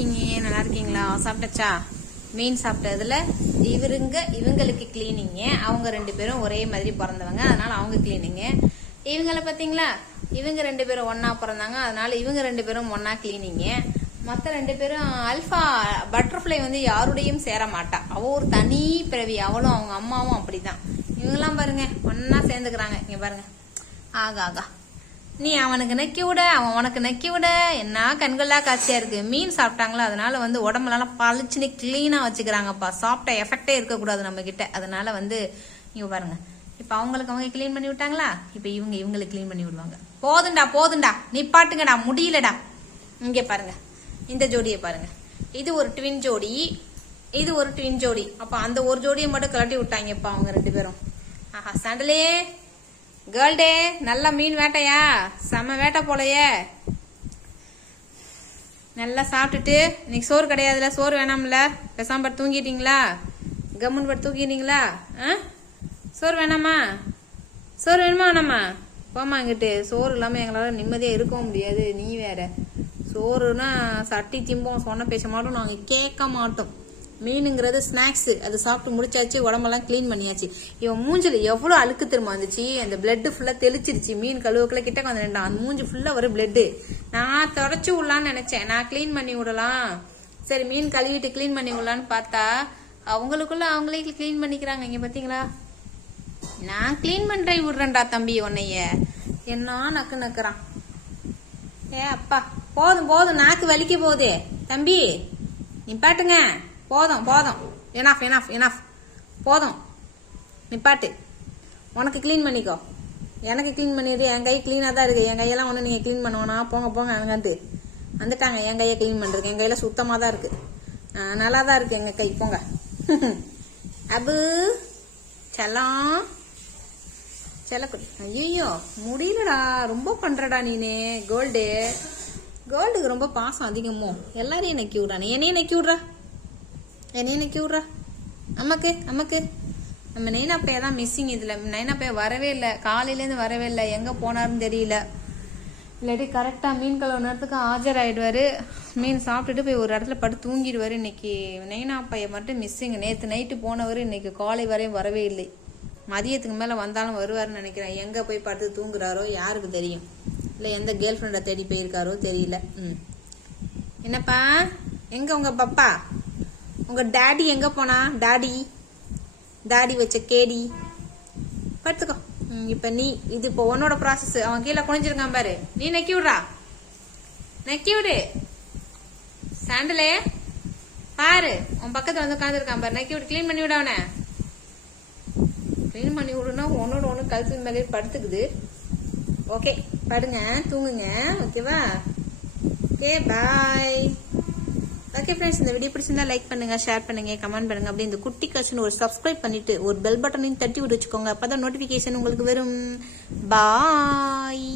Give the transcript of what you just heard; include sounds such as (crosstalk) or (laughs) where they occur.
இருக்கீங்க? நல்லா இருக்கீங்களா? சாப்பிட்டாச்சா? மீன் சாப்பிட்டதுல இவருங்க இவங்களுக்கு கிளீனிங்க அவங்க ரெண்டு பேரும் ஒரே மாதிரி பிறந்தவங்க. அதனால அவங்க கிளீனிங்க இவங்கள பாத்தீங்களா இவங்க ரெண்டு பேரும் ஒன்னா பிறந்தாங்க. அதனால இவங்க ரெண்டு பேரும் ஒன்னா கிளீனிங்க மத்த ரெண்டு பேரும் அல்ஃபா பட்டர்ஃப்ளை வந்து யாருடையும் சேர மாட்டா. அவ ஒரு தனி பிறவி. அவளும் அவங்க அம்மாவும் அப்படிதான். இவங்கெல்லாம் பாருங்க ஒன்னா சேர்ந்துக்கிறாங்க. இங்க பாருங்க. ஆகா ஆகா. நீ அவனுக்கு நக்கி விட அவன் உனக்கு நக்கி விட. என்ன கண்கள்லாம் காட்சியா இருக்கு? மீன் சாப்பிட்டாங்களா? அதனால வந்து உடம்புலாம் பளிச்சுன்னு கிளீனா வச்சுக்கிறாங்கப்பா. சாப்பிட்ட எஃபெக்டே இருக்கக்கூடாது நம்ம கிட்ட அதனால வந்து இங்க பாருங்க. இப்ப அவங்களுக்கு அவங்க க்ளீன் பண்ணி விட்டாங்களா? இப்ப இவங்க இவங்களுக்கு க்ளீன் பண்ணி விடுவாங்க. போதுண்டா போதுண்டா. நீ பாட்டுங்கடா முடியலடா. இங்க பாருங்க. இந்த ஜோடியை பாருங்க. இது ஒரு ட்வின் ஜோடி. இது ஒரு ட்வின் ஜோடி. அப்ப அந்த ஒரு ஜோடியை மட்டும் கலட்டி விட்டாங்கப்பா அவங்க ரெண்டு பேரும். ஆஹா சண்டலே. கேர்ள் டே நல்ல மீன் வேட்டையா? செம்ம வேட்டை போலையே. நல்லா சாப்பிட்டுட்டு இன்னைக்கு சோறு கிடையாதுல சோறு வேணாம்ல. பேசாம படுத்து தூங்கிட்டீங்களா? கம்முன்னு பட்டு தூங்கிட்டீங்களா? ஆ? சோறு வேணாமா? சோறு வேணுமா வேணாமா? போமா இங்கிட்டு. சோறு இல்லாமல் எங்களால் நிம்மதியாக இருக்கவும் முடியாது நீ வேற. சோறுனா சட்டி திம்போம் சொன்ன பேச மாட்டோம் நாங்கள் கேட்க மாட்டோம். மீனுங்கிறது ஸ்நாக்ஸு அது சாப்பிட்டு முடிச்சாச்சு உடம்பெல்லாம் க்ளீன் பண்ணியாச்சு. இவன் மூஞ்சில் எவ்வளோ அழுக்கு திரும்ப வந்துச்சு? அந்த பிளட்டு ஃபுல்லாக தெளிச்சிருச்சு. மீன் கழுவுக்குள்ள கிட்ட வந்து நின்றான் அந்த மூஞ்சி ஃபுல்லாக ஒரு பிளட்டு நான் தொடச்சு விடலான்னு நினச்சேன். நான் க்ளீன் பண்ணி விடலாம். சரி மீன் கழுவிட்டு க்ளீன் பண்ணி விடலான்னு பார்த்தா அவங்களுக்குள்ள அவங்களே க்ளீன் பண்ணிக்கிறாங்க. இங்கே பார்த்தீங்களா நான் க்ளீன் பண்ணுறேன் விடுறேன்டா தம்பி உன்னைய. என்ன நக்கு நக்குறான். ஏ அப்பா. போதும் போதும். நாக்கு வலிக்க போகுதே. தம்பி நீ பாட்டுங்க. போதும் போதும். எனாஃப் எனாஃப் எனாஃப் போதும். நிப்பாட்டு. உனக்கு க்ளீன் பண்ணிக்கோ. எனக்கு க்ளீன் பண்ணிடு. என் கை க்ளீனாக தான் இருக்குது என் கையெல்லாம் ஒன்று நீங்கள் க்ளீன் பண்ணுவோனா போங்க போங்க அங்கன்ட்டு வந்துட்டாங்க. என் கையை க்ளீன் பண்ணுறதுக்கு என் கையில் சுத்தமாக தான் இருக்குது நல்லா தான் இருக்குது எங்கள் கை. போங்க. (laughs) அபு செல்லம். செல்லக்குடி ஐயோ முடியலடா. ரொம்ப பண்ணுறடா நீனே. கோல்டு கோல்டுக்கு ரொம்ப பாசம் அதிகமோ. எல்லாரையும் நக்கி விட்றானே என்னையும் நக்கி விட்றா? என்னையும் நக்கி விட்றா. அம்மாக்கு அம்மாக்கு. நம்ம நைனாப்பையா தான் மிஸ்ஸிங் இதில். நைனாப்பையா வரவே இல்லை. காலையிலேருந்து வரவே இல்லை. எங்கே போனாருன்னு தெரியல. இல்லாட்டி கரெக்டாக மீன் கழுவு நேரத்துக்கு ஆஜராயிடுவாரு. மீன் சாப்பிட்டுட்டு போய் ஒரு இடத்துல படுத்து தூங்கிடுவார் இன்னைக்கு. நைனா பையன் மட்டும் மிஸ்ஸிங் நேற்று நைட்டு போனவர் இன்னைக்கு காலை வரையும் வரவே இல்லை. மதியத்துக்கு மேலே வந்தாலும் வருவாருன்னு நினைக்கிறேன். எங்கே போய் படுத்து தூங்குறாரோ யாருக்கு தெரியும். இல்லை எந்த கேர்ள் ஃப்ரெண்டை தேடி போயிருக்காரோ தெரியல. ம். என்னப்பா? எங்கே உங்கள் பப்பா? உங்க டாடி எங்க போனா? டாடி டாடி வச்ச கேடி. படுத்துக்கோ. இப்ப நீ இது இப்போ உன்னோட ப்ராசஸ் அவன் கீழே குனிஞ்சிருக்கான் பாரு. நீ நக்கி விடுறா. நக்கி விடு. சாண்டலே பாரு. உன் பக்கத்துல வந்து உட்காந்துருக்கான் பாரு. நக்கி விடு. க்ளீன் பண்ணி விட அவனை. க்ளீன் பண்ணி விடுனா ஒன்னோட ஒன்று கழுத்து மேலே படுத்துக்குது. ஓகே படுங்க. தூங்குங்க. ஓகேவா ஓகே பாய் ஓகே ஃப்ரெண்ட்ஸ் இந்த வீடியோ பிடிச்சிருந்தா லைக் பண்ணுங்க ஷேர் பண்ணுங்க கமெண்ட் பண்ணுங்க. அப்படி இந்த குட்டி கட்சின்னு ஒரு சப்ஸ்கிரைப் பண்ணிட்டு ஒரு பெல் பட்டனையும் தட்டி விட்டு வச்சுக்கோங்க. அப்பதான் நோட்டிபிகேஷன் உங்களுக்கு வரும். பாய்